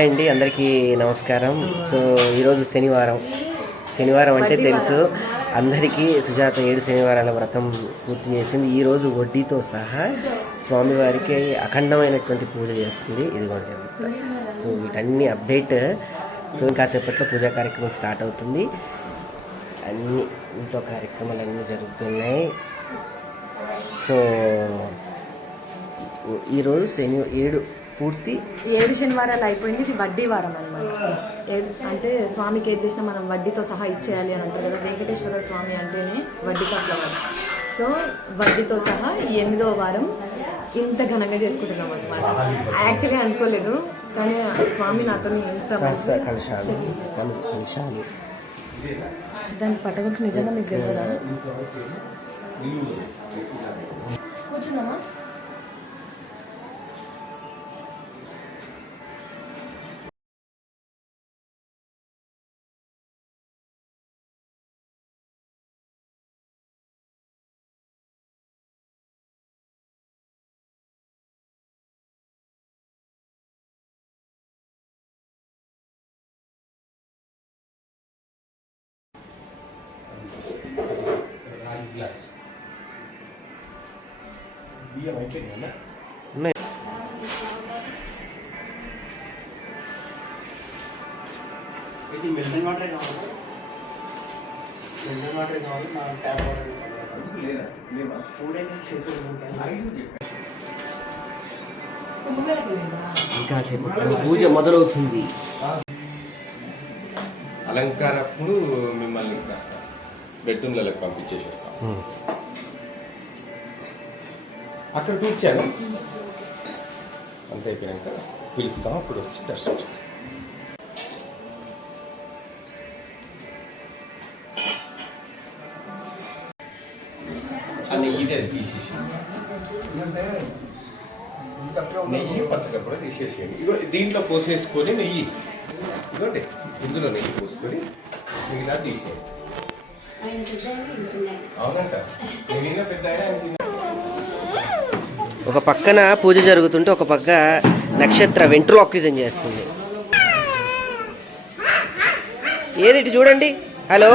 Hi అండి, అందరికీ నమస్కారం. సో ఈరోజు శనివారం అంటే తెలుసు అందరికీ. సుజాత 7 శనివారాల వ్రతం పూర్తి చేసింది. ఈరోజు వడ్డీతో సహా స్వామివారికి అఖండమైనటువంటి పూజ చేస్తుంది. ఇదిగోండి అంతా. సో వీటన్ని అప్డేట్. సో ఇంకాసేపట్లో పూజా కార్యక్రమం స్టార్ట్ అవుతుంది. అన్ని ఇంట్లో కార్యక్రమాలు అన్నీ జరుగుతున్నాయి. సో ఈరోజు 7 శనివారాలు అయిపోయింది. ఇది వడ్డీ వారం అనమాట. అంటే స్వామికి ఏది చేసినా మనం వడ్డీతో సహా ఇచ్చేయాలి అని అంటారు కదా. వెంకటేశ్వర స్వామి అంటేనే వడ్డీ కాసుల. సో వడ్డీతో సహా 8వ వారం ఇంత ఘనంగా చేసుకుంటున్నాం అనమాట. యాక్చువల్గా అనుకోలేదు, కానీ స్వామి నాతో ఇంత దానికి పట్టవలసి నిజంగా మీకు తెలుసుదా? కూర్చుందామా? బియ్యం అయిపోయిందా? ఇది మినరల్ వాటర్ కావాలా? మినరల్ వాటర్ కావాలి, నా ట్యాప్ వాటర్ కావాలి. లేదా లేవా? ఇంకాసేపు పూజ మొదలవుతుంది. అలంకారప్పుడు మిమ్మల్ని బెడ్రూమ్లకు పంపించేసేస్తాం. అక్కడ తీర్చాను, అంత అయిపోయాక పిలుస్తాం, అప్పుడు వచ్చి దర్శనం చేస్తాం. ఆ నెయ్యి తీసేసి నెయ్యి పచ్చకప్పుడు తీసేసేయండి. ఇగో దీంట్లో పోసేసుకొని నెయ్యి, ఇదిగోండి ఇందులో నెయ్యి పోసుకొని మిగతా తీసేయండి. అవునంట, నేనైనా పెద్ద ఒక పక్కన పూజ జరుగుతుంటే ఒక పక్క నక్షత్ర వెంట్రులాక్విజన్ చేస్తుంది. ఏది ఇటు చూడండి. హలో,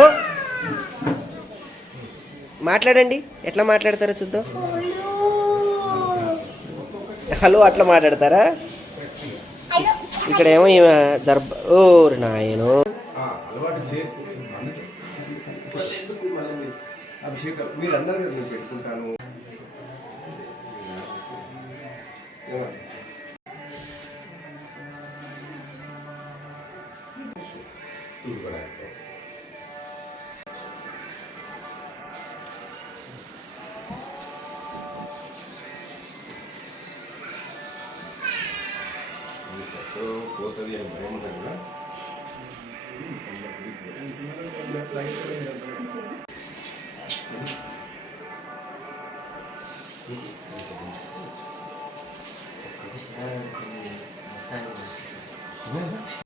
మాట్లాడండి. ఎట్లా మాట్లాడతారో చూద్దాం. హలో అట్లా మాట్లాడతారా? ఇక్కడ ఏమో ఓరి నాయను. అలవాటు చేసి అభిషేకం మీరు అన్నారు కదా, నేను పెట్టుకుంటాను. పోతుంది అని భయం ఉంటుంది కదా.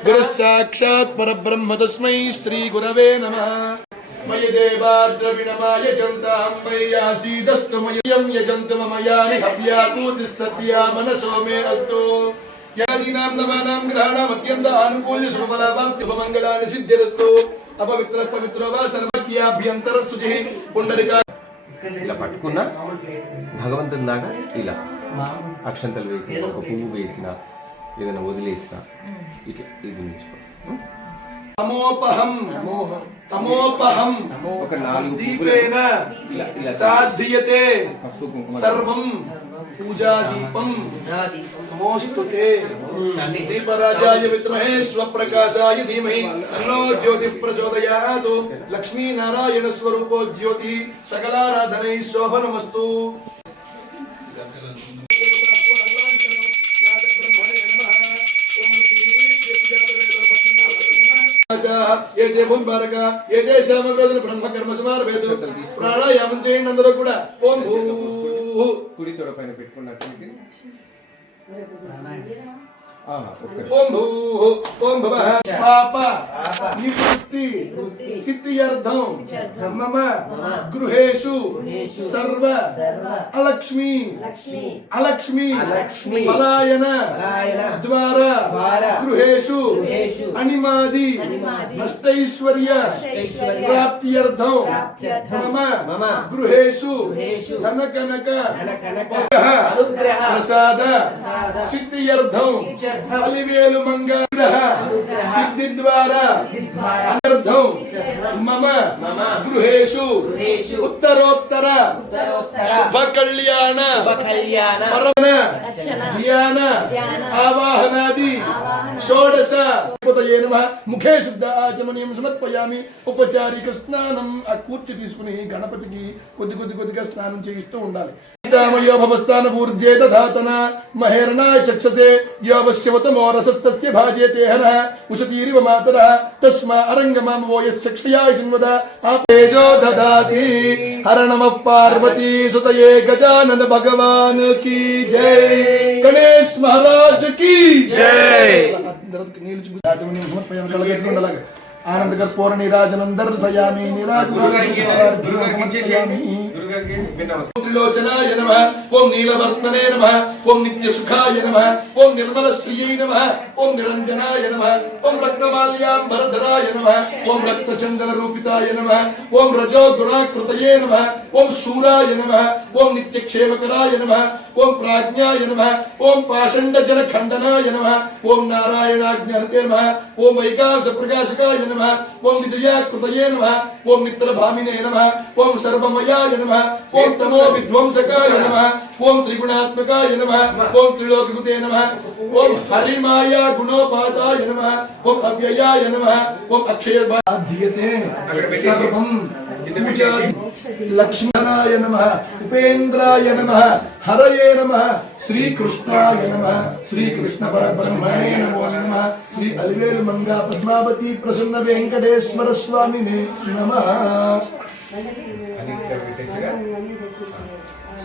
గురు సాక్షాత్ పరబ్రహ్మ తస్మై శ్రీ గురవే నమః. మయ దేవాద్రవిణమాయ జంతాం మయ్యాసీదస్తు మయం యజంతు మమయాని హవ్యాకూతి సత్యా మనసో మే అస్తు. యాదీనాం నవానాం గ్రహాణాం అత్యంత ఆనుకూల్య శుభఫలాభాప్తి ఉపమంగళాని సిద్ధిరస్తు. అపవిత్ర పవిత్రో వా సర్వక్యాభ్యంతర శుచి. పుండరికా ఇలా పట్టుకున్నా భగవంతుని దాకా ఇలా అక్షంతలు వేసిన, ఒక పువ్వు వేసిన, ఏదైనా వదిలేసిన ఇట్లా ఇది ఉంచుకో. తమోపహం ఒక 4 దీపేన సాధ్యతే సర్వం పూజా దీపం నమోస్తుతే. దీపరాజాయ విద్మహే స్వప్రకాశాయ ధీమహి తన్నో జ్యోతి ప్రచోదయాత్. లక్ష్మీ నారాయణ స్వరూపో జ్యోతి సకలారాధనై శోభనమస్తు. ఏదే భూమిపారక ఏదే శ్యామరోజుల బ్రహ్మకర్మ సమారభేతు. ప్రాణాయామం చేయండి అందరూ కూడా. ఓం భూ కుడి తొడ పైన పెట్టుకున్నట్టు ఓం భూః ఓం భవః పాప నివృత్తి సిద్ధ్యర్థం మమ గృహేషు సర్వ అలక్ష్మి పలాయన ద్వారా గృహేషు అనిమాది నష్టైశ్వర్య ప్రాప్త్యర్థం మమ గృహేషు ధనకనక ప్రసాద సిద్ధ్యర్థం అలివేలు మంగళ సిద్ధి ద్వారా అర్థం మమ గృహేషు ఉత్తరోత్తర శుభ కళ్యాణ పరమ ధ్యాన ఆవాహనాది షోడశ నమః ముఖే శుద్ధ ఆచమనీయం సమర్పయామి. ఉపచారిక స్నానం ఆ కూర్చి తీసుకుని గణపతికి కొద్దిగా స్నానం చేయిస్తూ ఉండాలి. యోగ భవస్థాన ఊర్జే దధాతన మహేరణాయ చక్షసే యోగశ్యవతమో రసస్తస్య భాజేతే హనః ఉషతీరివ మాతరః తస్మా అరంగమామవో యస్య క్షయాయ జన్మద ఆపేజో దదాతి. హర నమః పార్వతీ సుతయే గజానన భగవాన్ కీ జై. గణేష్ మహారాజ్ కీ జై. నీళ్ళు చూపి రాజమని సమర్పయామి. కలగెట్లుండలాగా ఆనంద కర్పూర నీరాజనం దర్శయామి. త్రిలోచనాయ నమః ఓం నీలవర్తనే నమః ఓం నిత్యసుఖాయ నమః ఓం నిర్మల శ్రీయై నమః ఓం నిరంజనాయ నమః ఓం రత్నమాల్యాంబరధరాయ నమః ఓం రక్తచందన రూపితాయ నమః ఓం రజో గుణాకృతయే నమః ఓం శూరాయ నమః ఓం నిత్యక్షేమకరాయ నమః ఓం ప్రాజ్ఞాయ నమః ఓం పాషండజన ఖండనాయ నమః ఓం నారాయణాజ్ఞానతే నమః ఓం వైకాంస ప్రకాశకాయ నమః ఓం విజయాకృతయే నమః ఓం మిత్రభామినే నమః ఓం సర్వమయాయ నమః ఓం తమో విధ్వంసకాయ నమః ఓం త్రిగుణాత్మకాయ నమః ఓం త్రిలోకృతే నమః ఓం హరిమాయా గుణోపాదాయ నమః ఓం అవ్యయాయ నమః ఓం అక్షయబాధ్యతే సర్వం లక్ష్మణాయ నమః ఉపేంద్రాయ నమః హరయే నమః శ్రీకృష్ణాయ నమః శ్రీకృష్ణ పరబ్రహ్మణే నమో నమః శ్రీ అలివేలు మంగా పద్మావతి ప్రసన్న వెంకటేశ్వర స్వామినే నమః.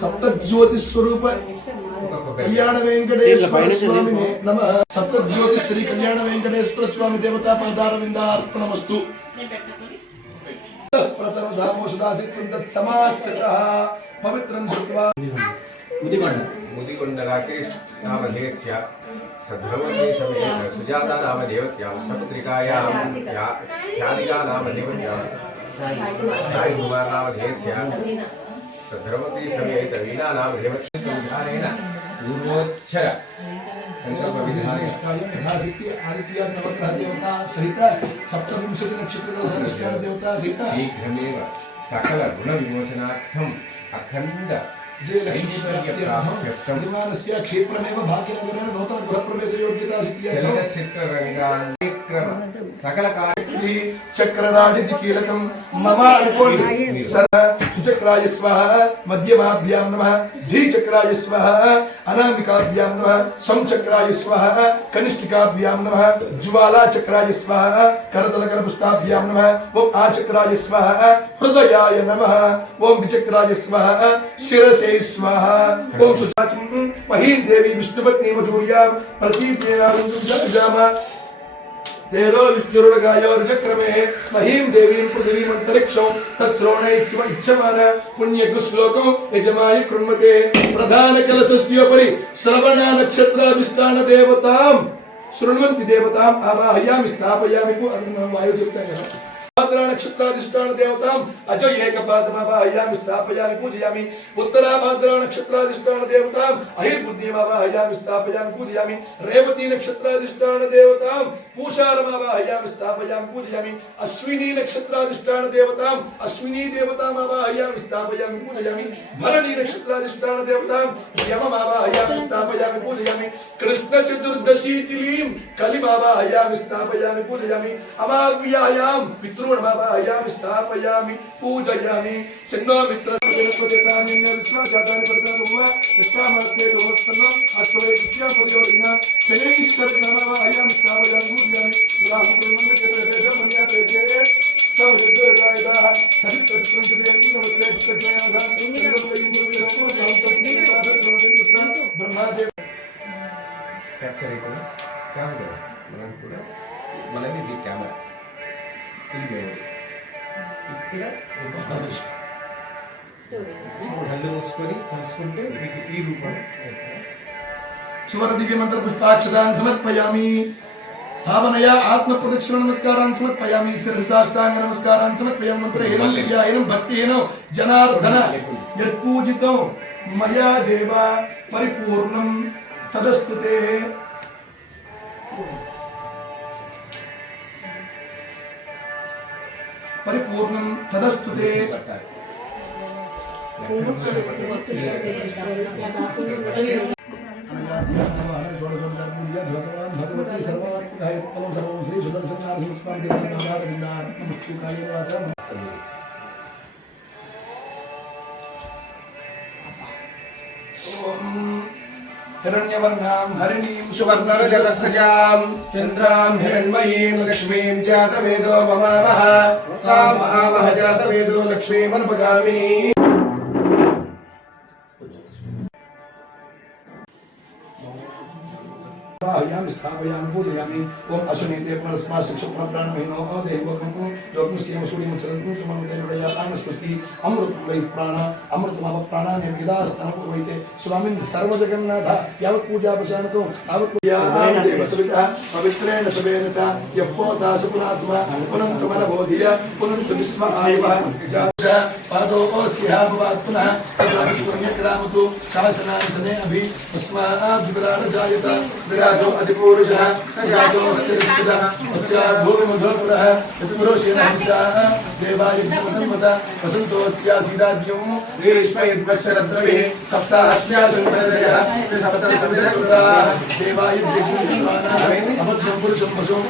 సప్తజ్యోతి స్వరూప కళ్యాణ వెంకటేశ్వర స్వామినే నమః. సప్తజ్యోతి శ్రీ కళ్యాణ వెంకటేశ్వర స్వామి దేవతా పాదారవిందార్పణమస్తు. ప్రతమ ధామోషదాసిత్వం తత్సమాశ్రితః పవిత్రం కృత్వా ముదికొండ రాకేష్ నామధేయస్య సద్భవతి సమేత సుజాతా నామదేవత్యాం సపుత్రికాయాం ఖ్యాతికా నామదేవత్యాం సాయి కుమార్ నామధేయస్య సద్భవతి సమేత వీణా నామదేవత్యాం పూర్వోచ్చర సంకల్ప విధానేన ఆదిత్య నవగ్రహ దేవతా సహిత సప్తవింశతి నక్షత్ర సంస్కార దేవతా సహిత శీఘ్రమేవ సకల గుణ విమోచనార్థం అఖండ విజయలక్ష్మీప్రాప్త్యర్థం క్షేత్రమేవ భాగ్యనగరేణ నూతన గృహప్రవేశ యోగ్యతా సిద్ధ్యర్థం చలనచిత్రరంగాన్విక్రమ సకల చక్రరాడితి కీలకం మమ అనుకోండి. సుచక్రాయ స్వాహ మధ్యమాభ్యాం నమః ధీచక్రాయ స్వాహ అనామికాభ్యాం నమః సంచక్రాయ స్వాహ కనిష్ఠికాభ్యాం నమః జ్వాలాచక్రాయ స్వాహ కరతలకరపుష్టాభ్యాం నమః ఓం ఆచక్రాయ స్వాహ హృదయాయ నమః ఓం విచక్రాయ స్వాహ శిరసే స్వాహ ఓం సుచాచం మహీం దేవి విష్ణుపత్ని మజూర్యాం ప్రతీతేనామ तेरो विष्णुरुगायोर्चक्रमे महीं देवीं पृथिवीं अंतरिक्षं तत्श्रोणे इच्छमान पुण्यगुश्लोकं यजमाय कृण्मते प्रधान कलशस्योपरि श्रवण नक्षत्राधिष्ठान देवतां शृण्वन्ति देवतां आवाहयामि स्थापयामि वायु चक्ताय भाद्रा नक्षत्राधिष्ठान देवतां अजो एकपादमावाहयामि स्थापयामि पूजयामि उत्तरा भाद्रा नक्षत्राधिष्ठान देवतां अहिर्बुद्धिमावाहयामि स्थापयामि पूजयामि रेवती नक्षत्राधिष्ठान देवतां पूषारमावाहयामि स्थापयामि पूजयामि अश्विनी नक्षत्राधिष्ठान देवतां अश्विनी देवतामावाहयामि स्थापयामि पूजयामि भरणी नक्षत्राधिष्ठान देवतां यममावाहयामि स्थापयामि पूजयामि कृष्ण चतुर्दशी तिलीं कलिमावाहयामि स्थापयामि पूजयामि अमाव्यायां पितॄणावाहयामि स्थापयामि पूजयामि सिन्नो मित्रदेवतानि विश्वासानि परतः कृष्णामास्ते दोस्तनो अश्वय कृत्या परियोजना शनैश्वरनामावाहयामि स्थापयामि पूजयामि राहुकुलमन्द चतुर्दश मन्याते तवजद्वैदा सवित्रं ब्रह्मादेव कैप्चर మనం కూడా మనది ఇది కెమెరా ఇది మెమరీ ఇక్కడ కళ్ళు మూసుకొని తెలుసుకుంటే మీకు ఈ రూపం सुवर्ण दिव्य मंत्र पुष्पाक्षतान् समर्पयामि भावनया आत्म प्रदक्षिण नमस्कारान् समर्पयामि शिरसाष्टांग नमस्कारान् समर्पयामि मंत्रेण क्रियायेन भक्तेन जनार्दन यत्पूजितं मया देव परिपूर्णं तदस्तुते परिपूर्णं तदस्तुते भगवती सर्वात्मकाय तत्त्वं सर्वं श्री सुदर्शनार्थ स्वामी देवनारायण नमस्ते वाचा ओम हिरण्यवर्णां हरिणीं सुवर्णरजतस्रजां चन्द्रां हिरण्मयीं लक्ष्मीं जातवेदो ममावह तां महावह जातवेदो लक्ष्मीमनुपगामिनी याम स्थापयामि पूजयामि ओम अश्वनीते पुनरस्मात् शुक्ल प्राणमहिनो देवकं योगमुस्यं सूर्यं चरन्तु समन्वयया प्राणस्पति अमृतं वै प्राण अमृतमव प्राणानि विदास्तनपुवैते स्वामिन् सर्वजगन्नाथ यावत् पूजा प्रशान्तो तावत् पूजा देवसविता पवित्रेण शवेन च यप्पोता सुपुनात्मा पुनन्तु मनबोधिय पुनन्तु विश्व आयुवः पादो स्याः भवात् पुनः तद्विश्वम्यक्रामतु शासनासने अभि अस्मात् विराट जायत विराजो अधिपुरुषः न जातो स्थिरः अस्याद्भूमिमधुरपुरः यत्पुरुषेण हंसः देवाय धर्मता वसन्तोऽस्या सीदाद्यं ग्रीष्मयद्वश्यरद्रविः सप्ताहस्या शङ्करदयः सप्तसमिधसुताः देवाय दिग्विद्वानाः अभद्रं पुरुषं वशुं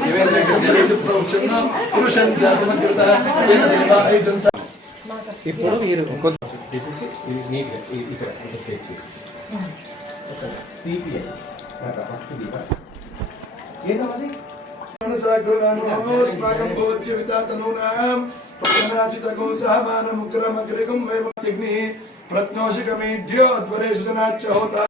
प्रोक्षन् पुरुषं जातमकृतः तेन देवाय जन्ता ఇప్పుడు మీరు తీసి ఇది నీట్గా ఇక్కడ సెట్ చేసి ఒక తీపి ఫస్ట్ దీప ఏదమ్మది अस्माकं भोज्यवितातनूनां पक्षनाचितगुं सहमानमुग्रमग्रिगुं वैमतिग्निः प्रत्नोषिकमेढ्यो अध्वरेषु जनाच्च होता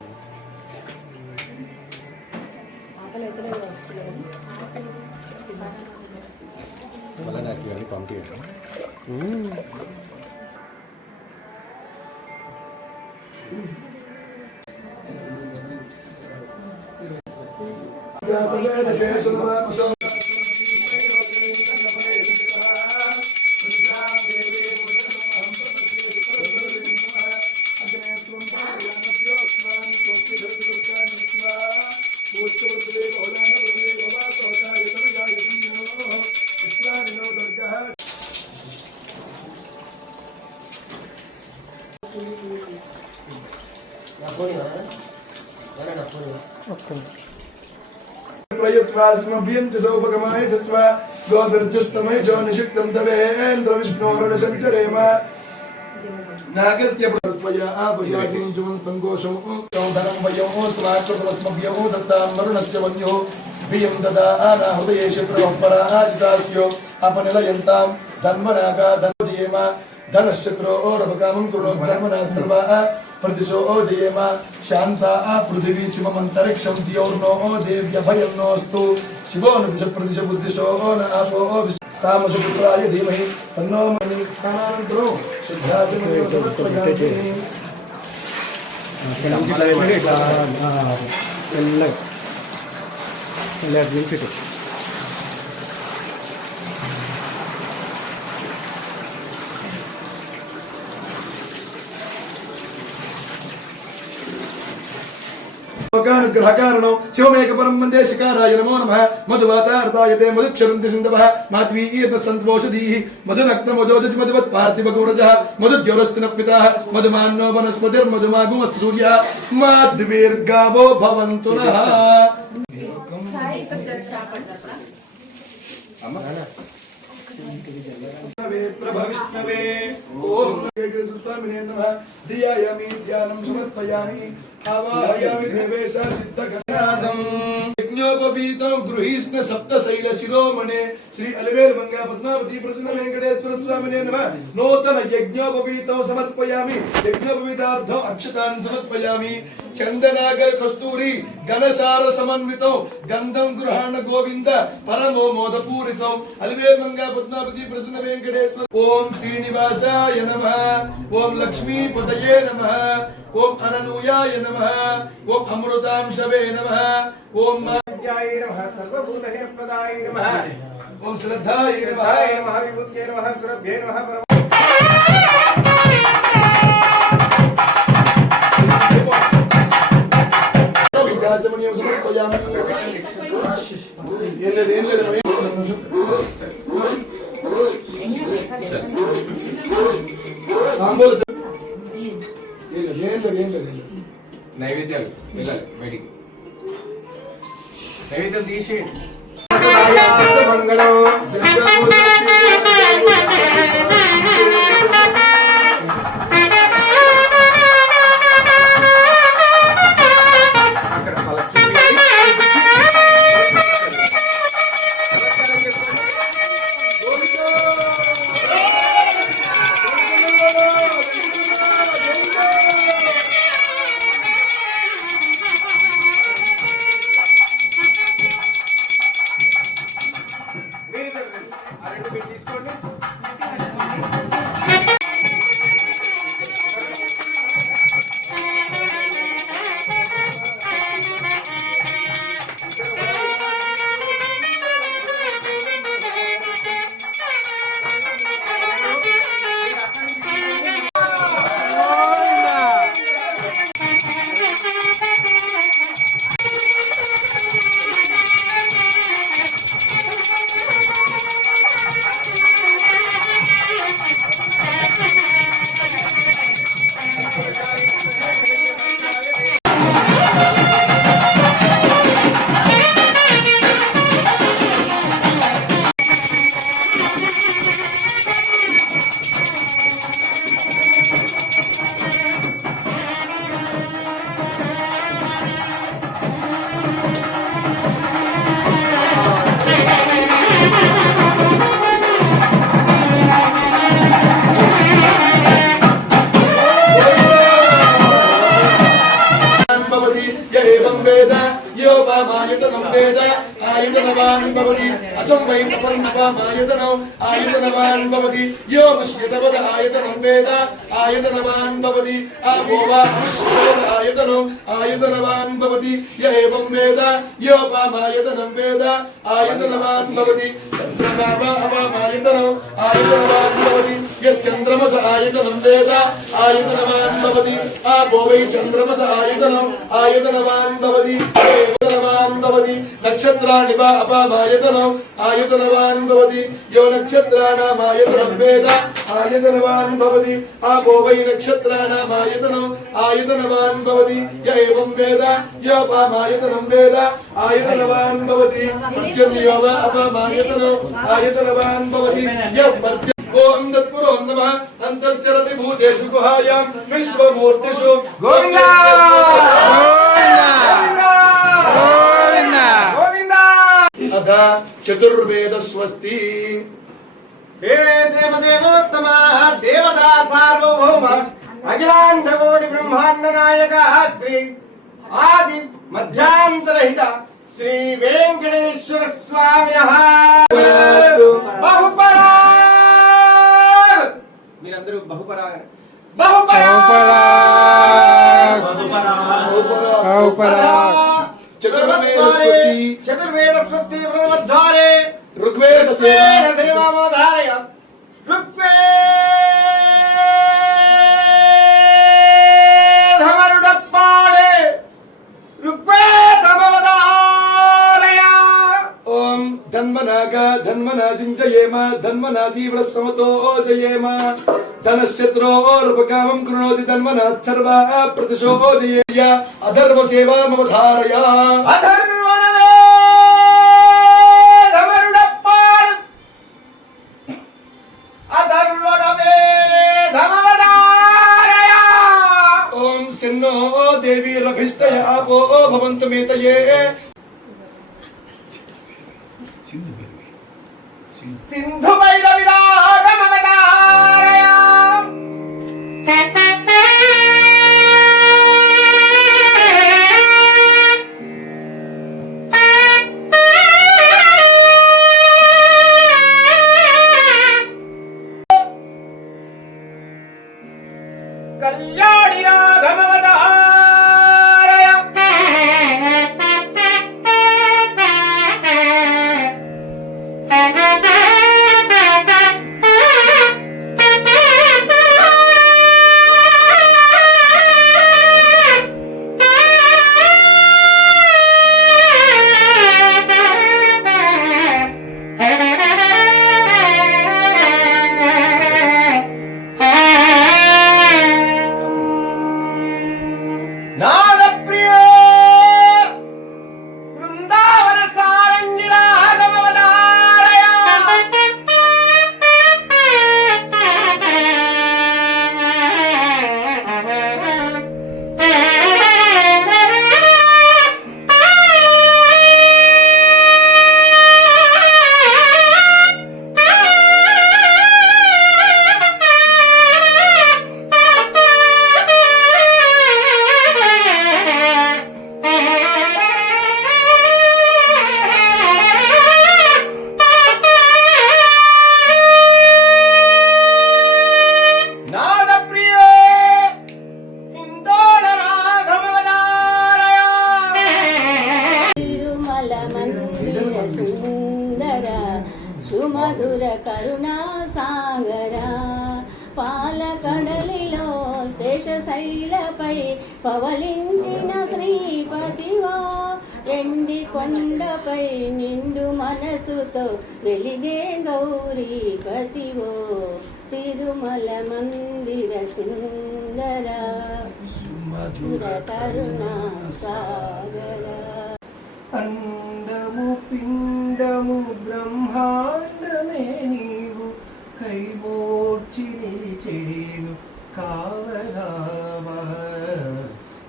మళ్ళీ నాకు ఇవన్నీ పంపించండి प्रयस्वास्मभ्यन्ति सौपगमाय तस्वा गोभिर्जुष्टमय जो निषिक्तं तवेन्द्र विष्णोरणशञ्चरेम नागस्य प्रत्वया आपयातिं जुवन्तं गोषौ धनं वयं स्वाक्षप्रस्मभ्यं दत्तां वरुणस्य वन्यो भियं ददाना हृदयेषु प्रवपराजितास्यो अपनिलयन्तां धन्वनागा धनोजयेम धनशत्रोरपकामं कुरु धर्मना सर्वा प्रतिशो जयेम शांता पृथिवी शिवमंतरिक्षं द्योर्नो देव्य भयं नोस्तु शिवो न विष प्रतिश बुद्धिशो न आपो तामसपुत्राय धीमहि तन्नो मणि स्थानान्तरो शुद्धाभिनव ग्रहकारणो शिवमेकपरं वन्दे शिकाराय नमो नमः मधुवातार्तायते मधुक्षरन्ति सिन्धवः माध्वीर्नसन्तोषधीः मधुरक्तमोजोजि मधुवत् पार्थिवगौरजः मधुद्योरस्तिनः पिताः मधुमान्नो वनस्पतिर्मधुमागुमस्तु सूर्यः माध्वीर्गावो भवन्तु नः प्रभविष्णवे ओम स्वामिने नमः धियायामि ध्यानं समर्पयामि आवाहयामि देवेश सिद्धगणादं यज्ञो यज्ञोपवीतं गृहीष्ण सप्तशैल शिरोमणे श्री अलवेल मंगा पद्मावती प्रसन्न वेंकटेश्वर स्वामिने नमः। नूतन यज्ञोपवीतं समर्पयामि। यज्ञोपवीतार्थं अक्षतान् समर्पयामि। चंदनागर कस्तूरी घनसार समन्वितं गंधं गृहाण गोविंद परमो मोदपूरितं अलवेल मंगा पद्मावती प्रसन्न वेंकटेश्वर। ओम श्रीनिवासाय नमः। ओम लक्ष्मीपतये नमः। ओम अननुयाय नमः। ओम अमृतांशवे नमः। ओम ज्ञाय नमः सर्वभूतहितप्रदाय नमः ओम श्रद्धाय नमः। नमः विभूत्यै नमः सुरभ्ये नमः परम विराजमणीयं समर्पयामि। నైవేద్యాలు వెళ్ళాలి బయటికి నైవేద్యం తీసి మంగళం అక్కడ వాళ్ళ తీసుకోండి आयतनवान् भवति असंवैतपन्नपामायतनम् आयतनवान् भवति यो मुष्यतपद आयतनं वेद आयतनवान् भवति आपोवा मुष्यतपद आयतनम् आयतनवान् भवति य एवं वेद यो पामायतनं वेद आयतनवान् भवति चन्द्रमा अपामायतनम् आयतनवान् भवति यश्चन्द्रमस आयतनं वेद आयतनवान् भवति आपो वै चन्द्रमस आयतनम् आयतनवान् भवति आयतनवान् भवति नक्षत्राणि वा अपामायतनम् आयतनवान् भवति यो नक्षत्राणाम् आयतनं वेद आयतनवान् भवति आपो वै नक्षत्राणाम् आयतनम् आयतनवान् भवति य एवं वेद यो अपामायतनं वेद आयतनवान् भवति पर्जन्यो वा अपामायतनम् आयतनवान् भवति यः पर्जन्यो ओम तत्पुरो नमः अंतश्चरति भूतेषु गुहायां विश्वमूर्तिषु गोविंद गोविंद अथ चतुर्वेद स्वस्ति हे देवदेवोत्तम देवता सार्वभौम अखिलांड कोटि ब्रह्मांड नायक श्री आदि मध्यांतरहित श्री वेंकटेश्वर स्वामिनः बहुपराग మీరందరూ బహుపరాగ చతుర్వేద స్వస్తి ప్రథమద్వారే ऋग्वेद సేవామోధారయ ఋగ్వేదమరుడప్పాడే ఋగ్వేదమవధారయ ओम धन्मनागा धन्मना जिंजयेम धन्मना तीव्र समतो जयेम धनशत्रोर्पकामं कृणोति धन्मना सर्वा प्रतिशो जयेय अधर्म सेवामवधारय ओम सिन्नो देवी रभिष्टय आपो भवन्तु मेतये సింధు భైరవిరాగమవతారయ కళ్యాణి రాఘమవతారయ నాదప్రియ బృందావన సారంగి రాఘమవతారయ నాదప్రియ హిందోళ రాఘమవతారయ తిరుమల మందిర సుందర సుమధుర కరుణా సాగర పాలకడలిలో శేషశైలపై పవలించిన శ్రీపతివా ఎండి కొండపై నిండు మనసుతో వెలిగే గౌరీపతివో తిరుమల మందిర సుందర సుమధుర కరుణా సాగర అండము పిండము బ్రహ్మాండమే నీవు కైమోర్చి నిలిచేను కావరావా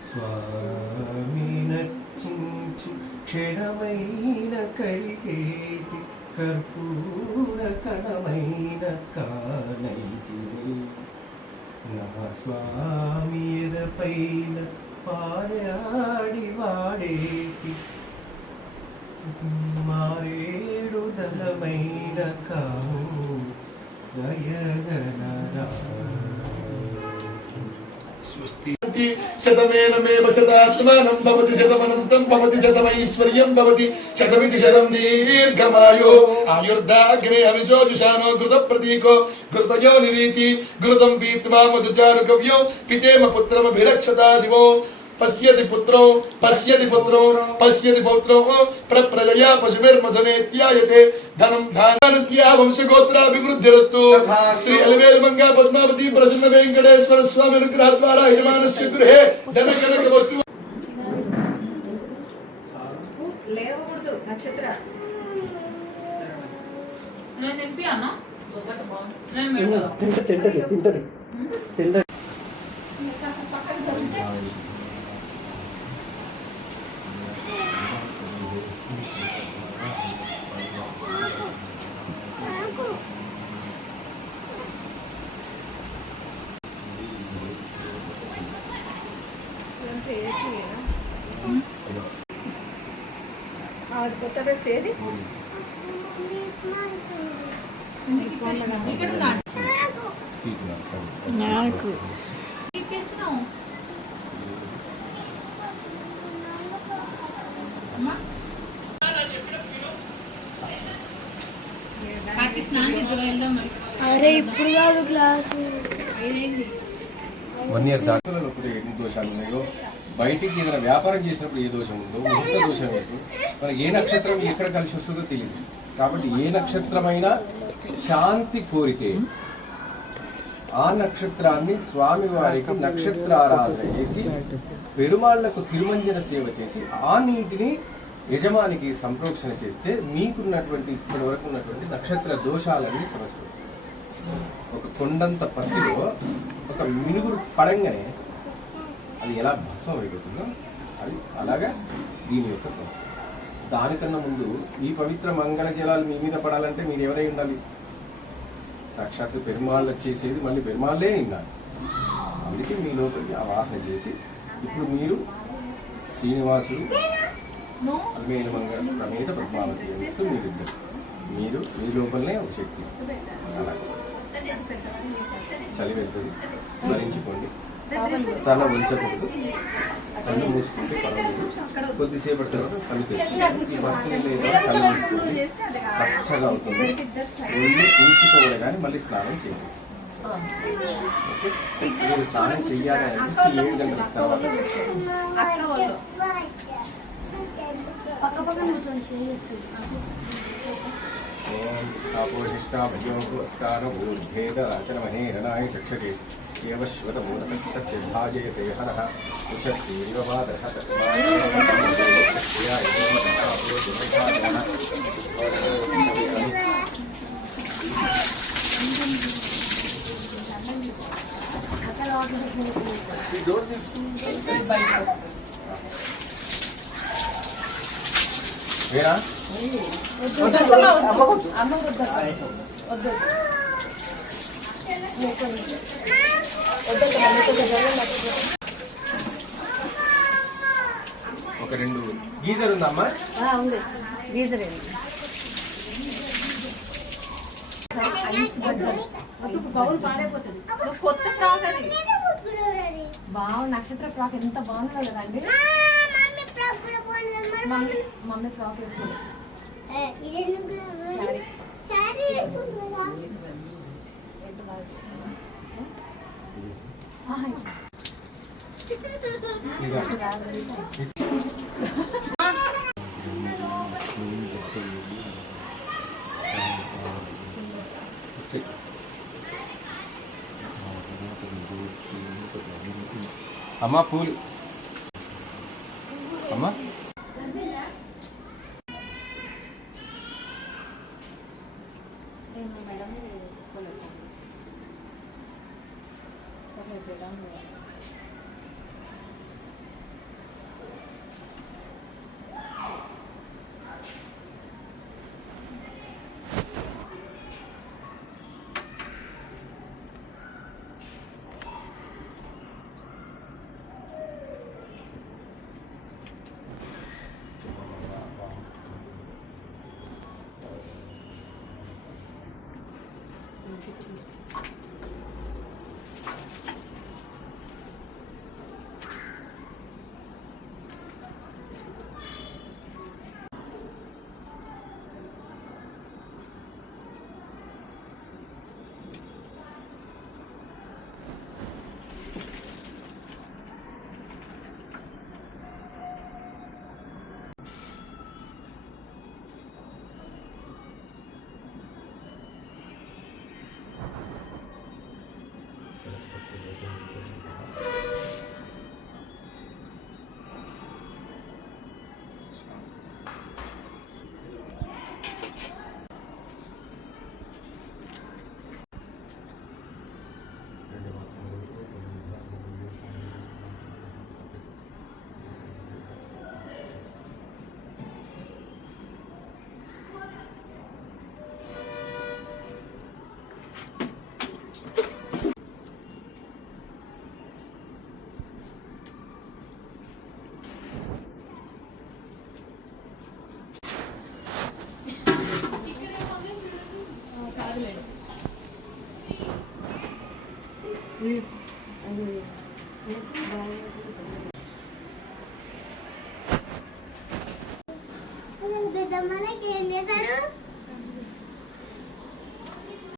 స్వామి నచ్చించు క్షణమైన కలిగేటి కర్పూర కణమైన కానైతిని నా స్వామి ఎదపైన పారాడి వాడేటి మారేడు దళమైన కావు గయగనరా శతమేనమేవ శతాత్మానం భవతి శతమనంతం భవతి శతమైశ్వర్యం భవతి శతమితి శతం దీర్ఘమాయో ఆయుర్దాగ్నే అవిశోజుషానో ఘృత ప్రతీకో ఘృతయో నిరీతి ఘృతం పీత్వా మధుచారుకవ్యో పితేమ పుత్రమభిరక్షతా దివో పశ్యతి పుత్రో పశ్యతి పౌత్రో ప్రజయా పశుభిర్మధునేత్యాయతే ధనం ధానస్య వంశగోత్రాభివృద్ధిరస్తు శ్రీ అలివేలు మంగా పద్మావతి ప్రసన్న వెంకటేశ్వర స్వామి అనుగ్రహ ద్వారా యజమానస్య గృహే జనకనక వస్తు లేవకూడదు నక్షత్ర నేను నింపియానా తింటది కొత్త డ్రెస్ ఏది నాకు ఇచ్చేసినావు అరే ఇప్పుడు కాదు క్లాసు 1 year దాటినప్పుడు ఎన్ని దోషాలు ఉన్నాయో బయటికి ఏదైనా వ్యాపారం చేసినప్పుడు ఏ దోషం ఉందో ముహూర్త దోషం ఏంటో మనకి ఏ నక్షత్రం ఎక్కడ కలిసి వస్తుందో తెలియదు. కాబట్టి ఏ నక్షత్రమైనా శాంతి కోరితే ఆ నక్షత్రాన్ని స్వామివారికి నక్షత్రారాధన చేసి పెరుమాళ్లకు తిరుమంజన సేవ చేసి ఆ నీటిని యజమానికి సంప్రోక్షణ చేస్తే మీకున్నటువంటి ఇప్పటి వరకు ఉన్నటువంటి నక్షత్ర దోషాలన్నీ సమస్య. ఒక కొండంత పత్తిలో ఒక మినుగురు పడంగానే అది ఎలా భస్మం అయిపోతుందో అది అలాగా దీని యొక్క దానికన్నా ముందు ఈ పవిత్ర మంగళ జలాలు మీ మీద పడాలంటే మీరు ఎవరై ఉండాలి? సాక్షాత్తు పెరుమాళ్ళు చేసేది మళ్ళీ పెరుమాళ్ళే ఉండాలి. అందుకే మీ లోపలికి ఆవాహన చేసి ఇప్పుడు మీరు శ్రీనివాసుడు అల్మేలు మంగళ సమేత పద్మావతి అన్నట్టు మీరు మీ లోపలనే ఒక శక్తి. అలా చలి వెళ్తుంది, భరించుకోండి. తల ఉంచకూడదు, కళ్ళు మూసుకుంటే పర్వాలేదు. కొద్దిసేపటి తర్వాత కళ్ళు తెచ్చుకోండి. ఈ వస్తువులు లేదా కళ్ళు మూసుకుంటే పచ్చగా అవుతుంది. ఒళ్ళు ఉంచుకోవాలి కానీ మళ్ళీ స్నానం చేయండి. ఓకే, మీరు స్నానం చెయ్యాలి అనిపిస్తే 7 గంటల తర్వాత ूर्धेदराचनमहेरणाय चक्षके एवश्वतमूलतस्य भाजयते हरः उषत्तीर्यवादः వేరా ఒక 2 గీజర్ ఉందమ్మా? ఉంది, గీజర్ బౌల్ పాడైపోతుంది. కొత్త ఫ్రాక్ అది బాగుంది, నక్షత్ర ఫ్రాక్ ఎంత బాగుందో కదండి. మమ్మీ ఫ్రాక్ వేసుకోండి. అమ్మా పూలు అమ్మా మనకి ఏం చేశారు?